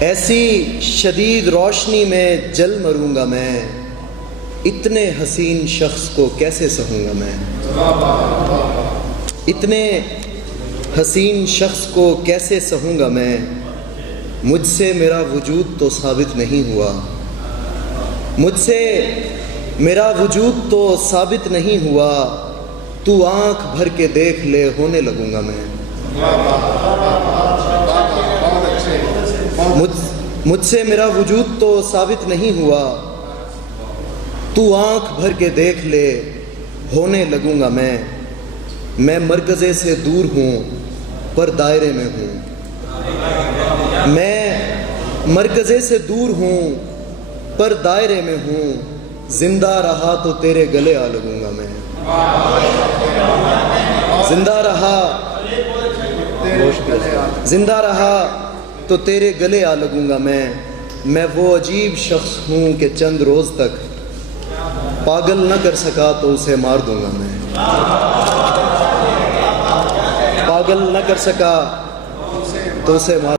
ایسی شدید روشنی میں جل مروں گا میں، اتنے حسین شخص کو کیسے سہوں گا میں، اتنے حسین شخص کو کیسے سہوں گا میں، مجھ سے میرا وجود تو ثابت نہیں ہوا، مجھ سے میرا وجود تو ثابت نہیں ہوا، تو آنکھ بھر کے دیکھ لے ہونے لگوں گا میں، مجھ سے میرا وجود تو ثابت نہیں ہوا، تو آنکھ بھر کے دیکھ لے ہونے لگوں گا میں مرکزے سے دور ہوں پر دائرے میں ہوں، میں مرکزے سے دور ہوں پر دائرے میں ہوں، زندہ رہا تو تیرے گلے آ لگوں گا میں، زندہ رہا تو تیرے گلے آ لگوں گا میں وہ عجیب شخص ہوں کہ چند روز تک پاگل نہ کر سکا تو اسے مار دوں گا میں، پاگل نہ کر سکا تو اسے مار